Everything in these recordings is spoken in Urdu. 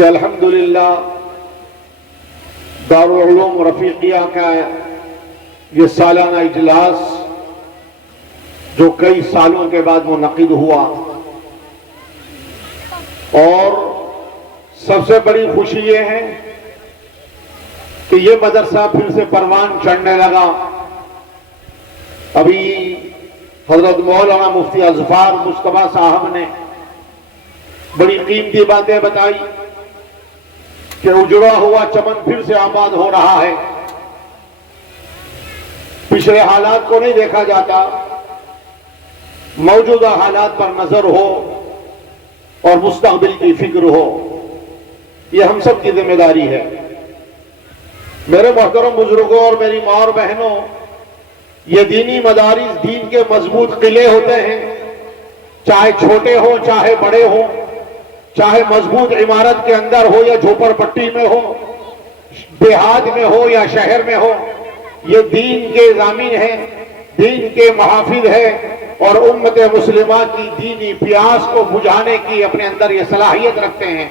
کہ الحمدللہ دارالعلوم رفیقیہ کا یہ سالانہ اجلاس جو کئی سالوں کے بعد منعقد ہوا، اور سب سے بڑی خوشی یہ ہے کہ یہ مدرسہ پھر سے پروان چڑھنے لگا۔ ابھی حضرت مولانا مفتی اظفار مصطفیٰ صاحب نے بڑی قیمتی باتیں بتائی کہ اجڑا ہوا چمن پھر سے آباد ہو رہا ہے۔ پچھلے حالات کو نہیں دیکھا جاتا، موجودہ حالات پر نظر ہو اور مستقبل کی فکر ہو، یہ ہم سب کی ذمہ داری ہے۔ میرے محترم بزرگوں اور میری ماں اور بہنوں، یہ دینی مدارس دین کے مضبوط قلعے ہوتے ہیں، چاہے چھوٹے ہوں چاہے بڑے ہوں، چاہے مضبوط عمارت کے اندر ہو یا جھوپڑ پٹی میں ہو، دیہات میں ہو یا شہر میں ہو، یہ دین کے ضامن ہیں، دین کے محافظ ہیں، اور امت مسلمہ کی دینی پیاس کو بجھانے کی اپنے اندر یہ صلاحیت رکھتے ہیں۔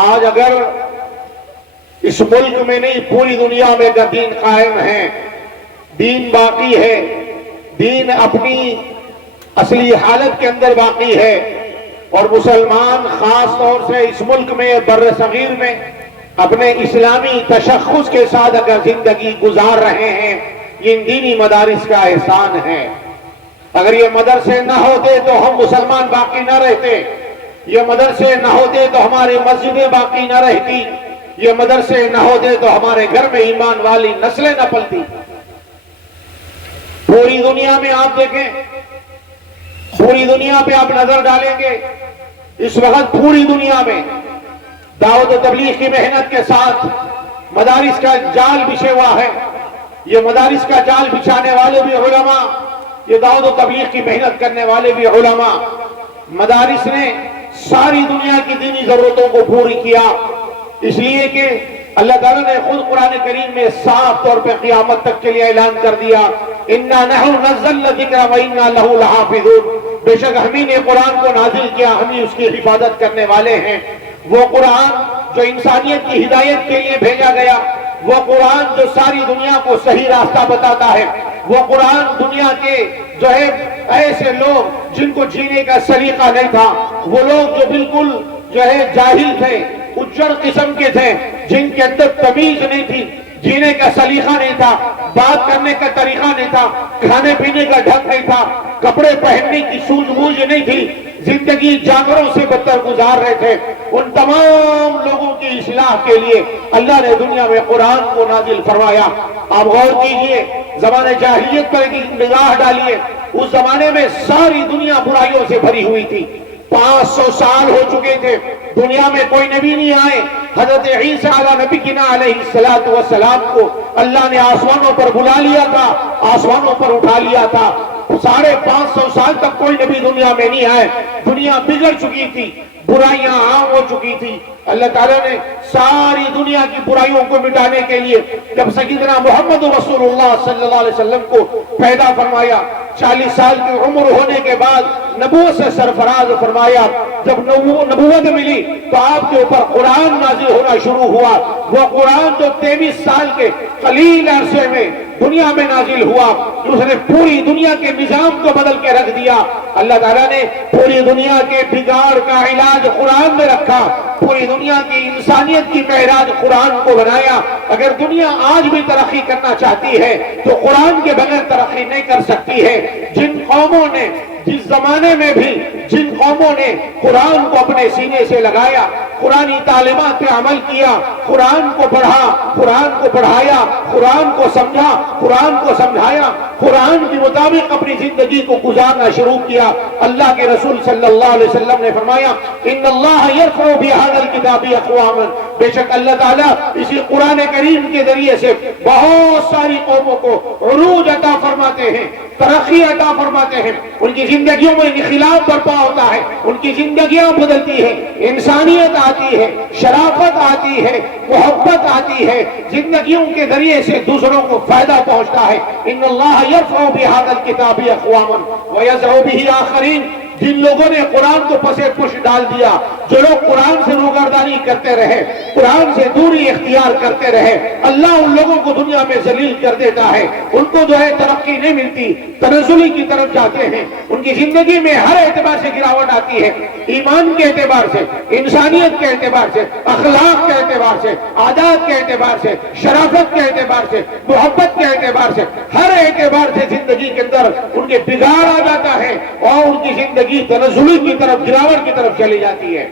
آج اگر اس ملک میں نہیں پوری دنیا میں اگر دین قائم ہے، دین باقی ہے، دین اپنی اصلی حالت کے اندر باقی ہے، اور مسلمان خاص طور سے اس ملک میں بر صغیر میں اپنے اسلامی تشخص کے ساتھ اگر زندگی گزار رہے ہیں، یہ ان دینی مدارس کا احسان ہے۔ اگر یہ مدرسے نہ ہوتے تو ہم مسلمان باقی نہ رہتے، یہ مدرسے نہ ہوتے تو ہماری مسجدیں باقی نہ رہتی، یہ مدرسے نہ ہوتے تو ہمارے گھر میں ایمان والی نسلیں نہ پلتی۔ پوری دنیا میں آپ دیکھیں، پوری دنیا پہ آپ نظر ڈالیں گے، اس وقت پوری دنیا میں دعوت و تبلیغ کی محنت کے ساتھ مدارس کا جال بچھے ہوا ہے۔ یہ مدارس کا جال بچھانے والے بھی علماء، یہ دعوت و تبلیغ کی محنت کرنے والے بھی علماء۔ مدارس نے ساری دنیا کی دینی ضرورتوں کو پوری کیا، اس لیے کہ اللہ تعالیٰ نے خود قرآن کریم میں صاف طور پہ قیامت تک کے لیے اعلان کر دیا، اِنَّا نَحْنُ نَزَّلْنَا الذِّكْرَ وَإِنَّا لَهُ لَحَافِظُونَ، بے شک ہم ہی نے قرآن کو نازل کیا، ہم ہی اس کی حفاظت کرنے والے ہیں۔ وہ قرآن جو انسانیت کی ہدایت کے لیے بھیجا گیا، وہ قرآن جو ساری دنیا کو صحیح راستہ بتاتا ہے، وہ قرآن دنیا کے جو ہے ایسے لوگ جن کو جینے کا سلیقہ نہیں تھا، وہ لوگ جو بالکل جو ہے جاہل تھے، اجڑ قسم کے تھے، جن کے اندر تمیز نہیں تھی، جینے کا سلیقہ نہیں تھا، بات کرنے کا طریقہ نہیں تھا، کھانے پینے کا ڈھنگ نہیں تھا، کپڑے پہننے کی سوجھ بوجھ نہیں تھی، زندگی جانوروں سے بدتر گزار رہے تھے، ان تمام لوگوں کی اصلاح کے لیے اللہ نے دنیا میں قرآن کو نازل فرمایا۔ آپ غور کیجئے، زمانے جاہلیت پر ایک نگاہ ڈالیے، اس زمانے میں ساری دنیا برائیوں سے بھری ہوئی تھی۔ 500 سال ہو چکے تھے، دنیا میں کوئی نبی نہیں آئے۔ حضرت عیسیٰ نبینا علیہ السلام کو اللہ نے آسمانوں پر بلا لیا تھا، آسمانوں پر اٹھا لیا تھا۔ 550 سال تک کوئی نبی دنیا میں نہیں آئے، دنیا بگڑ چکی تھی، برائیاں عام ہو چکی تھی۔ اللہ تعالیٰ نے ساری دنیا کی برائیوں کو مٹانے کے لیے جب سیدنا محمد رسول اللہ صلی اللہ علیہ وسلم کو پیدا فرمایا، 40 سال کی عمر ہونے کے بعد نبوت سے سرفراز فرمایا، جب نبوت ملی تو آپ کے اوپر قرآن نازل ہونا شروع ہوا۔ وہ قرآن جو 23 سال کے قلیل عرصے میں دنیا میں نازل ہوا، اس نے پوری دنیا کے نظام کو بدل کے رکھ دیا۔ اللہ تعالیٰ نے پوری دنیا کے بگاڑ کا علاج قرآن میں رکھا، پوری دنیا کی انسانیت کی معراج قرآن کو بنایا۔ اگر دنیا آج بھی ترقی کرنا چاہتی ہے تو قرآن کے بغیر ترقی نہیں کر سکتی ہے۔ جن قوموں نے جس زمانے میں بھی جن قوموں نے قرآن کو اپنے سینے سے لگایا، قرآنی تعلیمات پہ عمل کیا، قرآن کو پڑھا، قرآن کو پڑھایا، قرآن کو سمجھا، قرآن کو سمجھایا، قرآن کے مطابق اپنی زندگی کو گزارنا شروع کیا، اللہ کے رسول صلی اللہ علیہ وسلم نے فرمایا، ان اللہ یرفع بہذا الکتاب اقواما، بے شک اللہ تعالیٰ اسی قرآن کریم کے ذریعے سے بہت ساری قوموں کو عروج عطا فرماتے ہیں، ترقی عطا فرماتے ہیں، ان کی زندگیوں میں انقلاب برپا ہوتا ہے، ان کی زندگیاں بدلتی ہیں، انسانیت آتی ہے، شرافت آتی ہے، محبت آتی ہے، زندگیوں کے ذریعے سے دوسروں کو فائدہ پہنچتا ہے۔ ان اللہ یرفع بہذا الکتاب اقواما ویضع بہ آخرین، جن لوگوں نے قرآن کو پسے پش ڈال دیا، جو لوگ قرآن سے روگردانی کرتے رہے، قرآن سے دوری اختیار کرتے رہے، اللہ ان لوگوں کو دنیا میں ذلیل کر دیتا ہے، ان کو جو ہے ترقی نہیں ملتی، تنزلی کی طرف جاتے ہیں، ان کی زندگی میں ہر اعتبار سے گراوٹ آتی ہے، ایمان کے اعتبار سے، انسانیت کے اعتبار سے، اخلاق کے اعتبار سے، عادات کے اعتبار سے، شرافت کے اعتبار سے، محبت کے اعتبار سے، ہر اعتبار سے زندگی کے اندر ان کے بگاڑ آ جاتا ہے اور ان کی زندگی تنزلی کی طرف، گراوٹ کی طرف چلی جاتی ہے۔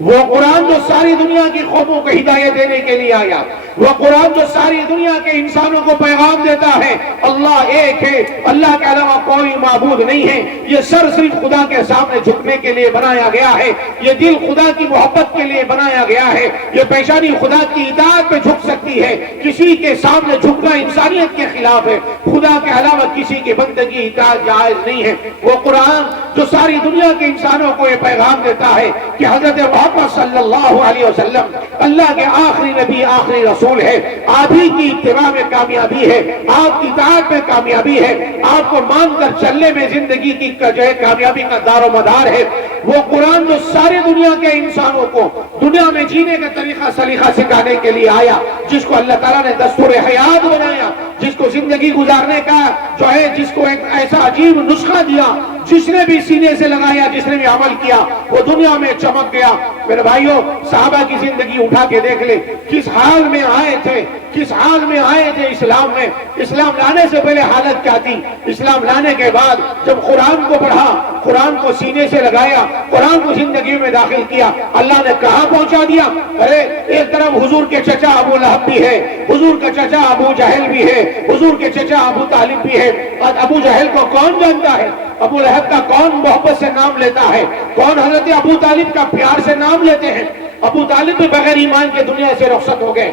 وہ قرآن جو ساری دنیا کی قوموں کو ہدایت دینے کے لیے آیا، وہ قرآن جو ساری دنیا کے انسانوں کو پیغام دیتا ہے اللہ ایک ہے، اللہ کے علاوہ کوئی معبود نہیں ہے، یہ سر صرف خدا کے سامنے جھکنے کے لیے بنایا گیا ہے، یہ دل خدا کی محبت کے لیے بنایا گیا ہے، یہ پیشانی خدا کی اطاعت پہ جھک سکتی ہے، کسی کے سامنے جھکنا انسانیت کے خلاف ہے، خدا کے علاوہ کسی کی بندگی اطاعت جائز نہیں ہے۔ وہ قرآن جو ساری دنیا کے انسانوں کو یہ پیغام دیتا ہے کہ حضرت محمد صلی اللہ علیہ وسلم اللہ کے آخری نبی، آخری رسول ہے، آپ ہی کی اتباع میں کامیابی ہے، آپ کی اطاعت میں کامیابی ہے، آپ کو مان کر چلنے میں زندگی کی جو ہے کامیابی کا دار و مدار ہے۔ وہ قرآن جو ساری دنیا کے انسانوں کو دنیا میں جینے کا طریقہ سلیقہ سکھانے کے لیے آیا، جس کو اللہ تعالیٰ نے دستور حیات بنایا، جس کو زندگی گزارنے کا جو ہے، جس کو ایک ایسا عجیب نسخہ دیا، جس نے بھی سینے سے لگایا، جس نے بھی عمل کیا، وہ دنیا میں چمک گیا۔ میرے بھائیوں، صحابہ کی زندگی اٹھا کے دیکھ لیں، کس حال میں آئے تھے، کس حال میں آئے تھے اسلام میں۔ اسلام لانے سے پہلے حالت کیا تھی، اسلام لانے کے بعد جب قرآن کو پڑھا، قرآن کو سینے سے لگایا، قرآن کو زندگی میں داخل کیا، اللہ نے کہاں پہنچا دیا۔ ارے ایک طرف حضور کے چچا ابو لہب بھی ہے، حضور کا چچا ابو جہل بھی ہے، حضور کے چچا ابو طالب بھی ہے۔ آج ابو جہل کو کون جانتا ہے، ابو لہب کا کون محبت سے نام لیتا ہے، کون حضرت ابو طالب کا پیار سے نام لیتے ہیں۔ ابو طالب بھی بغیر ایمان کے دنیا سے رخصت ہو گئے،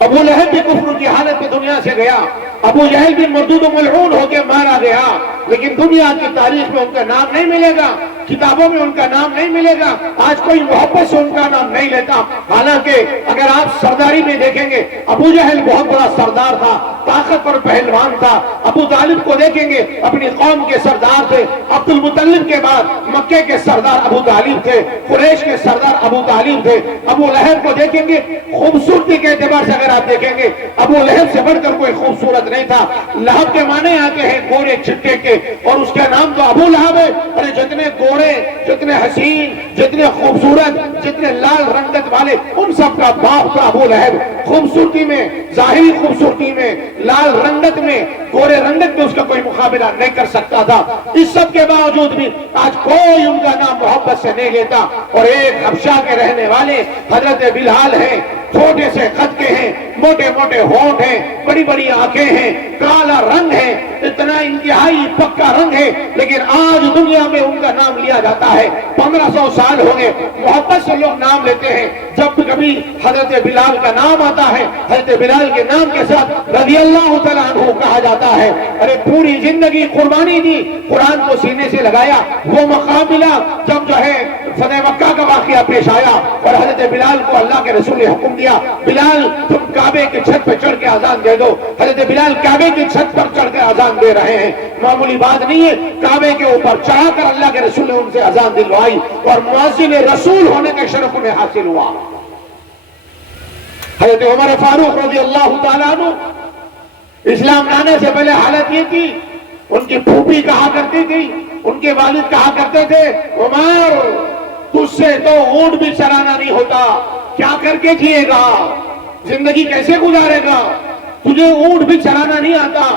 ابو لہب بھی کفر کی حالت میں دنیا سے گیا، ابو جہل بھی مردود و ملعون ہو کے مارا گیا، لیکن دنیا کی تاریخ میں ان کا نام نہیں ملے گا، کتابوں میں ان کا نام نہیں ملے گا، آج کوئی محبت سے ان کا نام نہیں لیتا۔ حالانکہ اگر آپ سرداری میں دیکھیں گے، ابو جہل بہت بڑا سردار تھا، طاقتور پہلوان تھا۔ ابو طالب کو دیکھیں گے، اپنی قوم کے سردار تھے، عبد المطلب کے بعد مکے کے سردار ابو طالب تھے، قریش کے سردار ابو طالب تھے۔ ابو لہب کو دیکھیں گے، خوبصورتی کے اعتبار سے اگر آپ دیکھیں گے، ابو لہب سے بڑھ کر کوئی خوبصورت نہیں تھا۔ لہب کے معنی آتے ہیں گورے چٹے کے، اور اس کا نام تو ابو لہب ہے۔ ارے جتنے گورے، جتنے حسین، جتنے خوبصورت، جتنے لال رنگت والے، ان سب کا باپ تھا ابو لہب۔ خوبصورتی میں، ظاہری خوبصورتی میں، لال رنگت میں، گورے رنگت میں اس کا کوئی مقابلہ نہیں کر سکتا تھا۔ اس سب کے باوجود بھی آج کوئی ان کا نام محبت سے نہیں لیتا۔ اور ایک حبشہ کے رہنے والے حضرت بلال ہیں، چھوٹے سے قد کے ہیں، موٹے موٹے ہونٹ ہیں، بڑی بڑی آنکھیں ہیں، کالا رنگ ہے، اتنا انتہائی پکا رنگ ہے، لیکن آج دنیا میں ان کا نام لیا جاتا ہے۔ 1500 سال ہو گئے، محبت سے لوگ نام لیتے ہیں۔ جب کبھی حضرت بلال کا نام آتا ہے، حضرت بلال کے نام کے ساتھ رضی اللہ تعالیٰ عنہ کہا جاتا ہے۔ ارے پوری زندگی قربانی دی، قرآن کو سینے سے لگایا، وہ مقام ملا جب جو ہے فتح مکہ کا واقعہ پیش آیا اور حضرت بلال کو اللہ کے رسول نے حکم دیا، بلال تم کعبے کی چھت پہ چڑھ کے اذان دے دو۔ حضرت بلال کعبے کی چھت پر چڑھ کے اذان دے رہے ہیں، معمولی بات نہیں ہے، کعبے کے اوپر چڑھا کر اللہ کے رسول نے ان سے اذان دلوائی اور مؤذن رسول ہونے کا شرف انہیں حاصل ہوا۔ حضرت عمر فاروق رضی اللہ تعالیٰ عنہ، اسلام لانے سے پہلے حالت یہ تھی، ان کی پھوپھی کہا کرتی تھی، ان کے والد کہا کرتے تھے، عمر تجھ سے تو اونٹ بھی چرانا نہیں ہوتا، کیا کر کے جیے گا، زندگی کیسے گزارے گا، تجھے اونٹ بھی چرانا نہیں آتا۔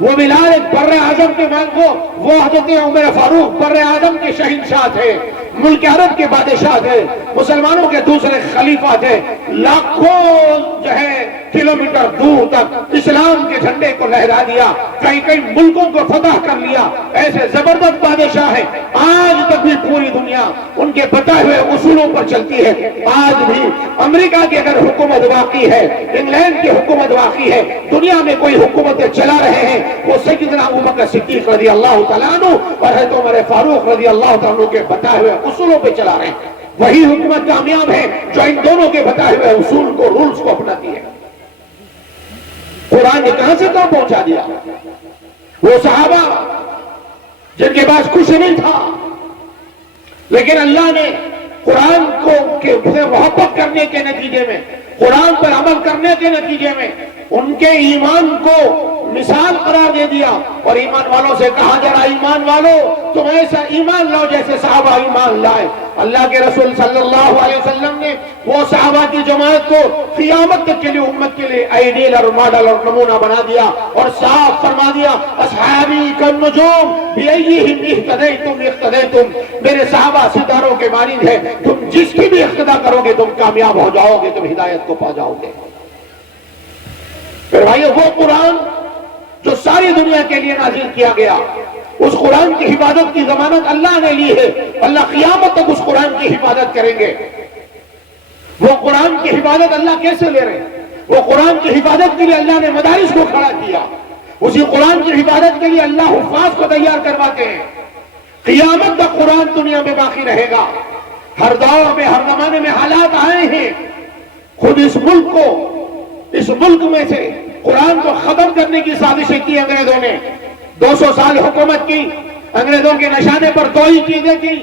وہ بلال ایک بر اعظم کے مان کو، وہ حضرت عمر فاروق بر اعظم کے شہنشاہ تھے، ملک عرب کے بادشاہ تھے، مسلمانوں کے دوسرے خلیفہ تھے، لاکھوں جو ہے کلومیٹر دور تک اسلام کے جھنڈے کو لہرا دیا، کئی کئی ملکوں کو فتح کر لیا، ایسے زبردست بادشاہ ہیں۔ آج تک بھی پوری دنیا ان کے بتائے ہوئے اصولوں پر چلتی ہے۔ آج بھی امریکہ کی اگر حکومت واقعی ہے، انگلینڈ کی حکومت واقعی ہے، دنیا میں کوئی حکومتیں چلا رہے ہیں، وہ سیدنا ابوبکر صدیق رضی اللہ تعالیٰ عنہ اور حضرت عمر فاروق رضی اللہ تعالیٰ عنہ کے بتائے ہوئے اصولوں پہ چلا رہے ہیں۔ وہی حکومت کامیاب ہے جو ان دونوں کے بتائے ہوئے اصول کو، رولز کو اپناتی ہے۔ قرآن نے کہاں سے کہاں پہنچا دیا؟ وہ صحابہ جن کے پاس کچھ نہیں تھا، لیکن اللہ نے قرآن سے محبت کرنے کے نتیجے میں، قرآن پر عمل کرنے کے نتیجے میں ان کے ایمان کو مثال قرار دے دیا، اور ایمان والوں سے کہا ذرا ایمان والو تم ایسا ایمان لاؤ جیسے صحابہ ایمان لائے۔ اللہ کے رسول صلی اللہ علیہ وسلم نے وہ صحابہ کی جماعت کو قیامت تک کے لیے امت کے لیے آئیڈیل اور ماڈل اور نمونہ بنا دیا، اور صاف فرما دیا اصحابی کالنجوم بأیہم اہتدیتم اہتدیتم، میرے صحابہ ستاروں کے مانند ہیں، تم جس کی بھی اقتدا کرو گے تم کامیاب ہو جاؤ گے، تم ہدایت کو پا جاؤ گے۔ پھر بھائیو وہ قرآن جو ساری دنیا کے لیے نازل کیا گیا، اس قرآن کی حفاظت کی ضمانت اللہ نے لی ہے، اللہ قیامت تک اس قرآن کی حفاظت کریں گے۔ وہ قرآن کی حفاظت اللہ کیسے لے رہے ہیں؟ وہ قرآن کی حفاظت کے لیے اللہ نے مدارس کو کھڑا کیا، اسی قرآن کی حفاظت کے لیے اللہ حفاظ کو تیار کرواتے ہیں۔ قیامت تک قرآن دنیا میں باقی رہے گا۔ ہر دور میں، ہر زمانے میں حالات آئے ہیں، خود اس ملک میں سے قرآن کو ختم کرنے کی سازشیں کی انگریزوں نے، 200 سال حکومت کی، انگریزوں کے نشانے پر دو ہی چیزیں کی۔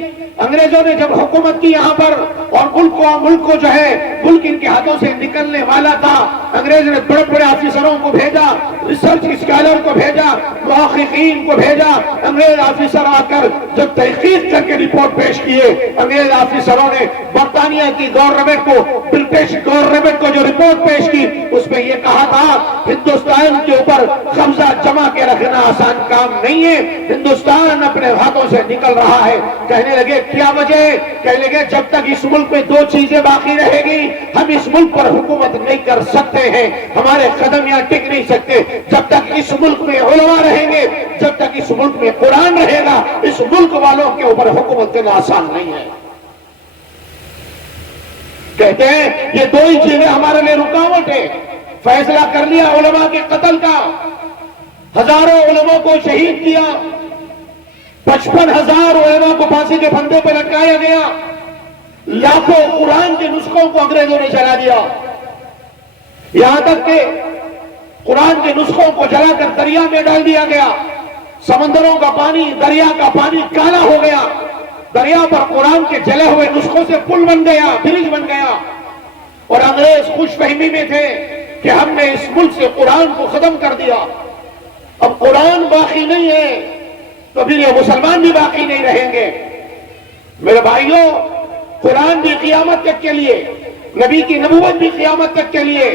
انگریزوں نے جب حکومت کی یہاں پر اور ملک کو جو ہے ملک ان کے ہاتھوں سے نکلنے والا تھا، انگریز نے بڑے بڑے آفیسروں کو بھیجا، ریسرچ اسکالر کو بھیجا، محققین کو بھیجا۔ انگریز آفیسر آ کر جب تحقیق کر کے رپورٹ پیش کیے، انگریز آفیسروں نے برطانیہ کی گورنمنٹ کو، برٹش گورنمنٹ کو جو رپورٹ پیش کی اس میں یہ کہا تھا ہندوستان کے اوپر قبضہ جما کے رکھنا آسان کام نہیں ہے، ہندوستان اپنے ہاتھوں سے نکل رہا ہے۔ کہنے لگے کیا وجہ ہے؟ کہنے لگے جب تک اس ملک میں دو چیزیں باقی رہے گی ہم اس ملک پر حکومت نہیں کر سکتے ہیں، ہمارے قدم یہاں ٹک نہیں سکتے۔ جب تک اس ملک میں علماء رہیں گے، جب تک اس ملک میں قرآن رہے گا، اس ملک والوں کے اوپر حکومت کرنا آسان نہیں ہے۔ کہتے ہیں یہ دو ہی چیزیں ہمارے لیے رکاوٹ ہے۔ فیصلہ کر لیا علماء کے قتل کا، ہزاروں علماء کو شہید کیا، 55,000 علماء کو پھانسی کے پھندے پہ لٹکایا گیا، لاکھوں قرآن کے نسخوں کو انگریزوں نے جلا دیا، یہاں تک کہ قرآن کے نسخوں کو جلا کر دریا میں ڈال دیا گیا، سمندروں کا پانی، دریا کا پانی کالا ہو گیا، دریا پر قرآن کے جلے ہوئے نسخوں سے پل بن گیا، برج بن گیا، اور انگریز خوش فہمی میں تھے کہ ہم نے اس ملک سے قرآن کو ختم کر دیا، اب قرآن باقی نہیں ہے تو پھر یہ مسلمان بھی باقی نہیں رہیں گے۔ میرے بھائیوں، قرآن بھی قیامت تک کے لیے، نبی کی نبوت بھی قیامت تک کے لیے،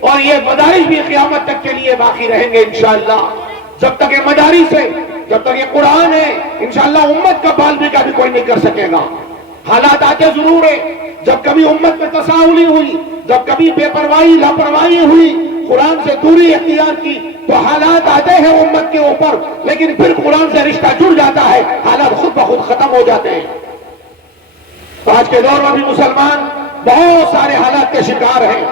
اور یہ مدارس بھی قیامت تک کے لیے باقی رہیں گے انشاءاللہ۔ جب تک یہ مدارس ہے، جب تک یہ قرآن ہے، انشاءاللہ امت کا بال بھی کبھی کوئی نہیں کر سکے گا۔ حالات آتے ضرور ہے، جب کبھی امت میں تساہلی ہوئی، جب کبھی بے پرواہی لاپرواہی ہوئی، قرآن سے دوری اختیار کی تو حالات آتے ہیں امت کے اوپر، لیکن پھر قرآن سے رشتہ جڑ جاتا ہے، حالات خود بخود ختم ہو جاتے ہیں۔ آج کے دور میں بھی مسلمان بہت سارے حالات کے شکار ہیں۔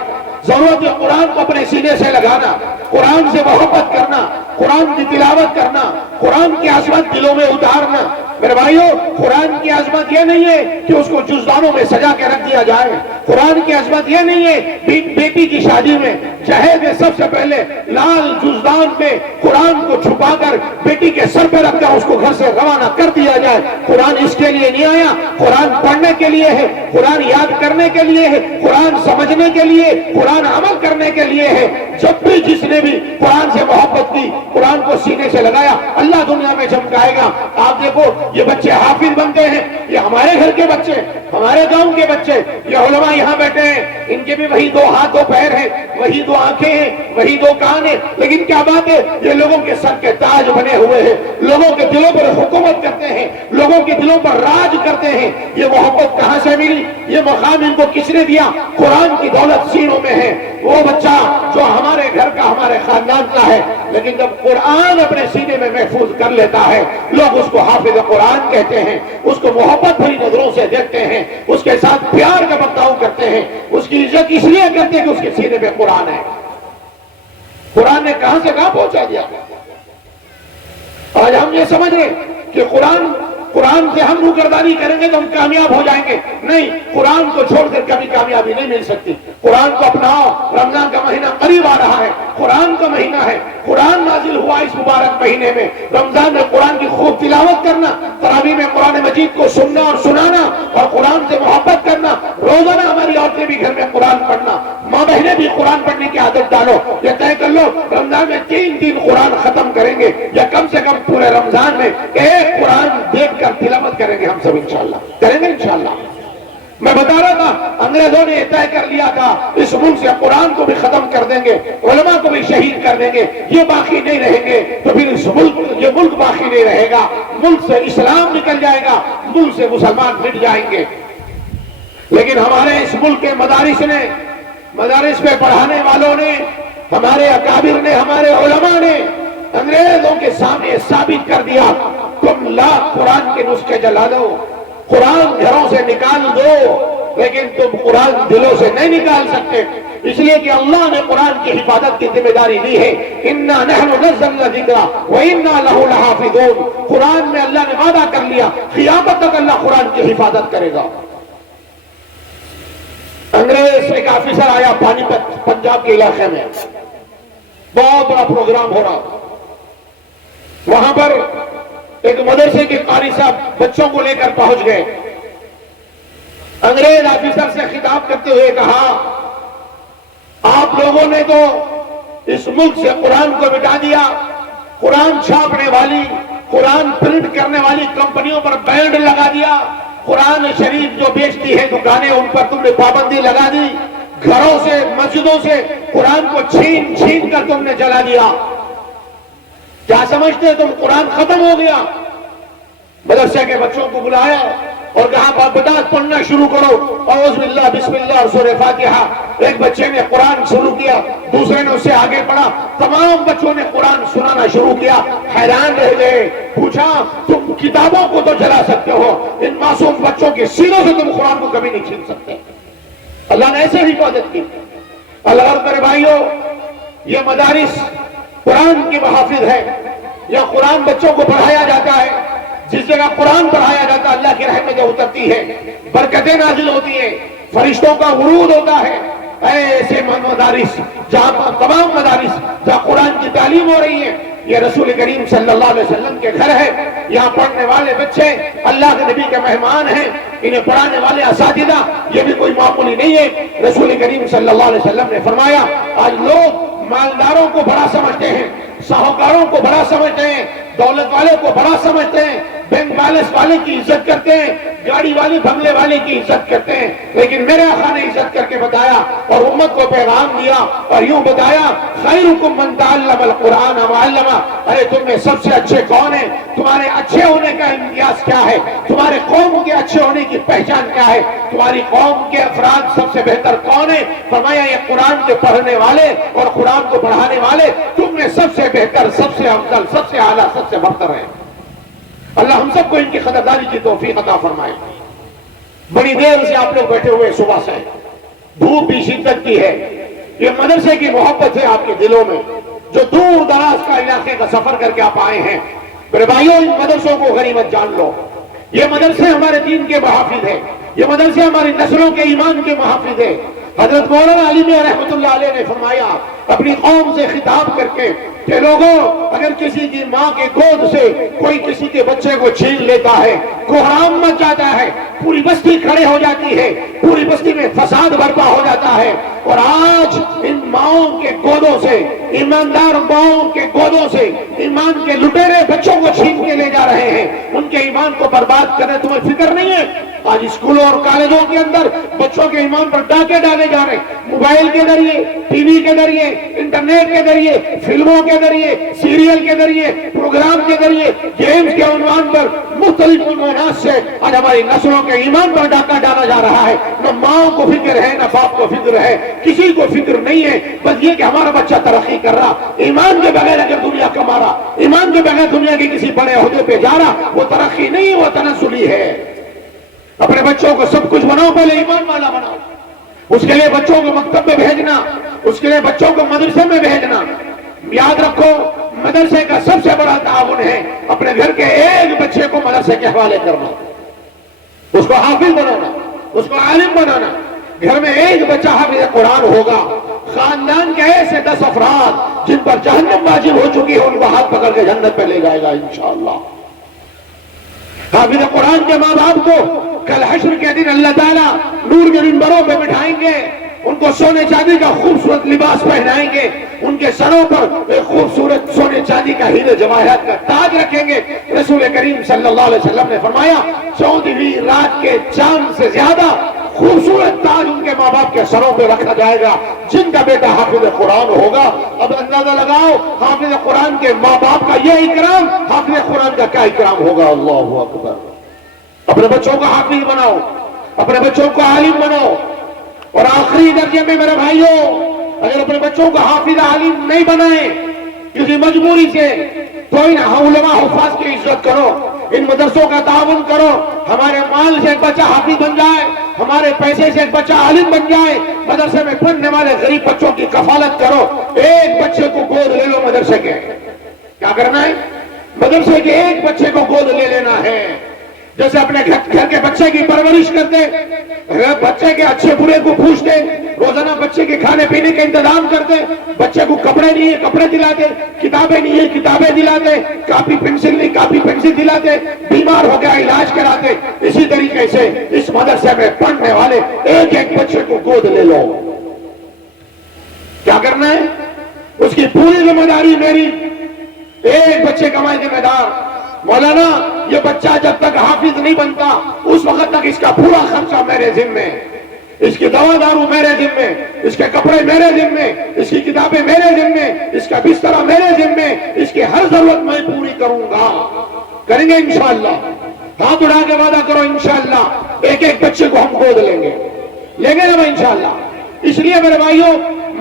ضرورت ہے قرآن کو اپنے سینے سے لگانا، قرآن سے محبت کرنا، قرآن کی تلاوت کرنا، قرآن کی عظمت دلوں میں اتارنا۔ میرے بھائیوں، قرآن کی عظمت یہ نہیں ہے کہ اس کو جزدانوں میں سجا کے رکھ دیا جائے، قرآن کی عظمت یہ نہیں ہے بیٹی کی شادی میں جہیز میں سب سے پہلے لال جزدان میں قرآن کو چھپا کر بیٹی کے سر پہ رکھ کر اس کو گھر سے روانہ کر دیا جائے۔ قرآن اس کے لیے نہیں آیا، قرآن پڑھنے کے لیے ہے، قرآن یاد کرنے کے لیے ہے، قرآن سمجھنے کے لیے، قرآن عمل کرنے کے لیے ہے۔ جب بھی جس نے بھی قرآن سے محبت کی، قرآن کو سینے سے لگایا، اللہ دنیا میں چمکائے گا۔ آپ دیکھو یہ بچے حافظ بنتے ہیں، یہ ہمارے گھر کے بچے، ہمارے گاؤں کے بچے، یہ علماء یہاں بیٹھے ہیں، ان کے بھی وہی 2 ہاتھ 2 پیر ہیں، وہی 2 آنکھیں ہیں، وہی 2 کان ہیں، لیکن کیا بات ہے یہ لوگوں کے سر کے تاج بنے ہوئے ہیں، لوگوں کے دلوں پر حکومت کرتے ہیں، لوگوں کے دلوں پر راج کرتے ہیں۔ یہ محبت کہاں سے ملی؟ یہ مقام ان کو کس نے دیا؟ قرآن کی دولت سینوں میں ہے۔ وہ بچہ جو ہمارے گھر کا، ہمارے خاندان کا ہے، لیکن جب قرآن اپنے سینے میں محفوظ کر لیتا ہے، لوگ اس کو حافظ قرآن کہتے ہیں، اس کو محبت بھری نظروں سے دیکھتے ہیں، اس کے ساتھ پیار کا برتاؤ کرتے ہیں، اس کی عزت اس لیے کرتے ہیں کہ اس کے سینے میں قرآن ہے۔ قرآن نے کہاں سے کہاں پہنچا دیا؟ آج ہم یہ سمجھ رہے کہ قرآن سے ہم روگردانی کریں گے تو ہم کامیاب ہو جائیں گے، نہیں، قرآن کو چھوڑ کر کبھی کامیابی نہیں مل سکتی۔ قرآن کو اپناؤ، رمضان کا مہینہ قریب آ رہا ہے، قرآن کا مہینہ ہے، قرآن نازل ہوا اس مبارک مہینے میں، رمضان میں قرآن کی خوب تلاوت کرنا، تراویح میں قرآن مجید کو سننا اور سنانا اور قرآن سے محبت روزانہ ہماری عورتیں بھی گھر میں قرآن پڑھنا، ماں بہنیں بھی قرآن پڑھنے کی عادت ڈالو. یہ طے کر لو رمضان میں 3 دن قرآن ختم کریں گے، یا کم سے کم پورے رمضان میں ایک قرآن دیکھ کر تلاوت کریں گے. ہم سب انشاءاللہ کریں گے انشاءاللہ. میں بتا رہا تھا انگریزوں نے طے کر لیا تھا اس ملک سے قرآن کو بھی ختم کر دیں گے، علماء کو بھی شہید کر دیں گے، یہ باقی نہیں رہیں گے تو پھر یہ ملک باقی نہیں رہے گا. ملک سے اسلام نکل جائے گا، ملک سے مسلمان مٹ جائیں گے. لیکن ہمارے اس ملک کے مدارس پہ پڑھانے والوں نے، ہمارے اکابر نے، ہمارے علماء نے انگریزوں کے سامنے ثابت کر دیا تم لاکھ قرآن کے نسخے جلا دو، قرآن گھروں سے نکال دو، لیکن تم قرآن دلوں سے نہیں نکال سکتے. اس لیے کہ اللہ نے قرآن کی حفاظت کی ذمہ داری لی ہے. اِنَّا نَحْنُ نَزَّلْنَا الذِّكْرَ وَإِنَّا لَهُ لَحَافِظُونَ. قرآن میں اللہ نے وعدہ کر لیا قیامت تک اللہ قرآن کی حفاظت کرے گا. انگریز ایک آفیسر آیا پانی پت پنجاب کے علاقے میں، بہت بڑا پروگرام ہو رہا. وہاں پر ایک مدرسے کے قاری صاحب بچوں کو لے کر پہنچ گئے. انگریز آفیسر سے خطاب کرتے ہوئے کہا آپ لوگوں نے تو اس ملک سے قرآن کو مٹا دیا، قرآن چھاپنے والی، قرآن پرنٹ کرنے والی کمپنیوں پر بینڈ لگا دیا، قرآن شریف جو بیچتی ہے دکانیں ان پر تم نے پابندی لگا دی، گھروں سے مسجدوں سے قرآن کو چھین چھین کر تم نے جلا دیا. کیا سمجھتے تم قرآن ختم ہو گیا؟ مدرسے کے بچوں کو بلایا اور کہا بابدات پڑھنا شروع کرو، اعوذ باللہ بسم اللہ اور سورہ فاتحہ. ایک بچے نے قرآن شروع کیا، دوسرے نے اس سے آگے پڑھا، تمام بچوں نے قرآن سنانا شروع کیا. حیران رہ گئے، پوچھا تم کتابوں کو تو جلا سکتے ہو، ان معصوم بچوں کے سینوں سے تم قرآن کو کبھی نہیں چھین سکتے. اللہ نے ایسے حفاظت کی. اللہ میرے بھائیوں، یہ مدارس قرآن کی محافظ ہے. یہ قرآن بچوں کو پڑھایا جاتا ہے، جس جگہ قرآن پڑھایا جاتا ہے اللہ کی رحمتیں اترتی ہے، برکتیں نازل ہوتی ہیں، فرشتوں کا ورود ہوتا ہے. ایسے مدارس جہاں تمام مدارس جہاں قرآن کی تعلیم ہو رہی ہے، یہ رسول کریم صلی اللہ علیہ وسلم کے گھر ہے. یہاں پڑھنے والے بچے اللہ کے نبی کے مہمان ہیں، انہیں پڑھانے والے اساتذہ یہ بھی کوئی معمولی نہیں ہے. رسول کریم صلی اللہ علیہ وسلم نے فرمایا آج لوگ مالداروں کو بڑا سمجھتے ہیں، ساہوکاروں کو بڑا سمجھتے ہیں، دولت والے کو بڑا سمجھتے ہیں، بینک بیلنس والے کی عزت کرتے ہیں، گاڑی والے بنگلے والے کی عزت کرتے ہیں. لیکن میرے آقا نے عزت کر کے بتایا اور امت کو پیغام دیا اور یوں بتایا خیرکم من تعلم القرآن وعلمہ. ارے تم میں سب سے اچھے کون ہیں؟ تمہارے اچھے ہونے کا امتیاز کیا ہے؟ تمہارے قوم کے اچھے ہونے کی پہچان کیا ہے؟ تمہاری قوم کے افراد سب سے بہتر کون ہیں؟ فرمایا یہ قرآن کے پڑھنے والے اور قرآن کو پڑھانے والے تم میں سب سے بہتر، سب سے افضل، سب سے اعلیٰ، سب سے برتر ہیں. اللہ ہم سب کو ان کی قدردانی کی توفیق عطا فرمائے. بڑی دیر سے آپ لوگ بیٹھے ہوئے، صبح سے دھوپ بھی شدت کی ہے. یہ مدرسے کی محبت ہے آپ کے دلوں میں، جو دور دراز کا علاقے کا سفر کر کے آپ آئے ہیں. میرے بھائیوں، ان مدرسوں کو غنیمت جان لو. یہ مدرسے ہمارے دین کے محافظ ہیں، یہ مدرسے ہماری نسلوں کے ایمان کے محافظ ہیں. حضرت مولانا علی میاں رحمۃ اللہ علیہ نے فرمایا اپنی قوم سے خطاب کر کے کہ لوگوں، اگر کسی کی ماں کے گود سے کوئی کسی کے بچے کو چھین لیتا ہے، کوہرام مچ جاتا ہے، پوری بستی کھڑے ہو جاتی ہے، پوری بستی میں فساد برپا ہو جاتا ہے. اور آج ان ماؤں کے گودوں سے، ایماندار ماؤں کے گودوں سے ایمان کے لٹیرے بچوں کو چھین کے لے جا رہے ہیں، ان کے ایمان کو برباد کرنے تمہیں فکر نہیں ہے؟ آج اسکولوں اور کالجوں کے اندر بچوں کے ایمان پر ڈاکے ڈالے جا رہے ہیں، موبائل کے ذریعے، ٹی وی کے ذریعے، انٹرنیٹ کے ذریعے، فلموں کے ذریعے، سیریل کے ذریعے، پروگرام کے ذریعے، گیمز کے عنوان پر مختلف عنوانات سے آج ہماری نسلوں کے ایمان پر ڈاکہ ڈالا جا رہا ہے. نہ ماں کو فکر ہے، نہ باپ کو فکر ہے، کسی کو فکر نہیں ہے، بس یہ کہ ہمارا بچہ ترقی کر رہا. ایمان کے بغیر اگر دنیا کما رہا، ایمان کے بغیر دنیا کے کسی بڑے عہدے پہ جا رہا، وہ ترقی نہیں، وہ تنزلی ہے. اپنے بچوں کو سب کچھ بناؤ، پہلے ایمان والا بناؤ. اس کے لیے بچوں کو مکتب میں بھیجنا، اس کے لیے بچوں کو مدرسے میں بھیجنا. یاد رکھو مدرسے کا سب سے بڑا تعاون ہے اپنے گھر کے ایک بچے کو مدرسے کے حوالے کرنا، اس کو حافظ بنانا، اس کو عالم بنانا. گھر میں ایک بچہ حافظ قرآن ہوگا، خاندان کے ایسے 10 افراد جن پر جہنم واجب ہو چکی ہے ان کو ہاتھ پکڑ کے جنت پہ لے جائے گا انشاءاللہ. حافظ قرآن کے ماں باپ کو کل حشر کے دن اللہ تعالیٰ نور کے منبروں پہ بٹھائیں گے، ان کو سونے چاندی کا خوبصورت لباس پہنائیں گے، ان کے سروں پر ایک خوبصورت سونے چاندی کا ہیرے جواہرات کا تاج رکھیں گے۔ رسول کریم صلی اللہ علیہ وسلم نے فرمایا 14ویں رات کے چاند سے زیادہ خوبصورت تاج ان کے ماں باپ کے سروں پہ رکھا جائے گا جن کا بیٹا حافظ قرآن ہوگا۔ اب اندازہ لگاؤ حافظ قرآن کے ماں باپ کا یہ اکرام، حافظ قرآن کا کیا اکرام ہوگا۔ اللہ اکبر۔ اپنے بچوں کو حافظ بناؤ، اپنے بچوں کو عالم بناؤ، اور آخری درجے میں میرے بھائیوں اگر اپنے بچوں کو حافظ عالم نہیں بنائیں کسی مجبوری سے تو ان علماء حفاظ کی عزت کرو، ان مدرسوں کا تعاون کرو، ہمارے مال سے ایک بچہ حافظ بن جائے، ہمارے پیسے سے ایک بچہ عالم بن جائے، مدرسے میں پڑھنے والے غریب بچوں کی کفالت کرو۔ ایک بچے کو گود لے لو مدرسے کے، کیا کرنا ہے؟ مدرسے کے ایک بچے کو گود لے لینا ہے، جیسے اپنے گھر کے بچے کی پرورش کرتے، بچے کے اچھے برے کو پوچھتے، روزانہ بچے کے کھانے پینے کا انتظام کرتے، بچے کو کپڑے نہیں ہے کپڑے دلاتے، کتابیں نہیں ہے کتابیں دلاتے، کاپی پنسل نہیں کاپی پنسل دلاتے، بیمار ہو گیا علاج کراتے۔ اسی طریقے سے اس مدرسے میں پڑھنے والے ایک ایک بچے کو گود لے لو۔ کیا کرنا ہے؟ اس کی پوری ذمہ داری میری، ایک بچے کا میں ذمہ دار۔ مولانا یہ بچہ جب تک حافظ نہیں بنتا اس وقت تک اس کا پورا خرچہ میرے ذمے، اس کی دوا دارو میرے ذمے، اس کے کپڑے میرے ذمے، اس کی کتابیں میرے ذمے، اس کا بستر میرے ذمے، اس کی ہر ضرورت میں پوری کروں گا۔ کریں گے انشاءاللہ؟ ہاتھ اٹھا کے وعدہ کرو انشاءاللہ ایک ایک بچے کو ہم گود لیں گے نا انشاءاللہ۔ اس لیے میرے بھائیوں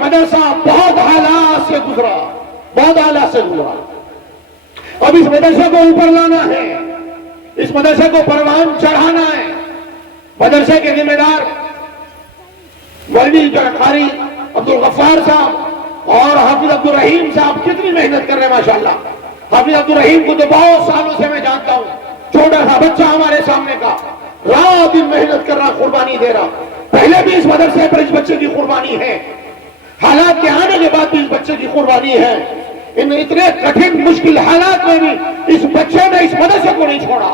مدرسہ بہت حالات سے گزرا، بہت حالات سے گزرا، اب اس مدرسے کو اوپر لانا ہے، اس مدرسے کو پروان چڑھانا ہے۔ مدرسے کے ذمہ دار مولوی قاری عبدالغفار صاحب اور حافظ عبدالرحیم صاحب کتنی محنت کر رہے ہیں ماشاءاللہ۔ حافظ عبدالرحیم کو تو بہت سالوں سے میں جانتا ہوں، چھوٹا سا بچہ ہمارے سامنے کا، رات دن محنت کر رہا، قربانی دے رہا۔ پہلے بھی اس مدرسے پر اس بچے کی قربانی ہے، حالات کے آنے کے بعد بھی اس بچے کی قربانی ہے۔ ان اتنے کٹھن مشکل حالات میں بھی اس بچے نے اس مدرسے کو نہیں چھوڑا،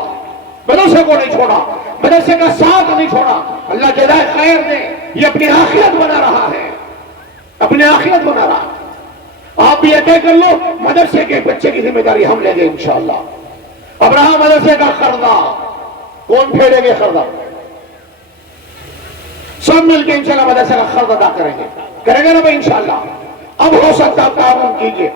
مدرسے کو نہیں چھوڑا، مدرسے کا ساتھ نہیں چھوڑا۔ اللہ جزائے خیر دے، یہ اپنی آخرت بنا رہا ہے، اپنی آخرت بنا رہا۔ آپ بھی یہ طے کر لو مدرسے کے بچے کی ذمہ داری ہم لیں گے انشاءاللہ۔ اب رہا مدرسے کا قرضہ، کون پھیڑیں گے قرضہ؟ سب مل کے انشاءاللہ مدرسے کا قرض ادا کریں گے نا بھائی انشاءاللہ۔ اب ہو سکتا تعاون کیجئے۔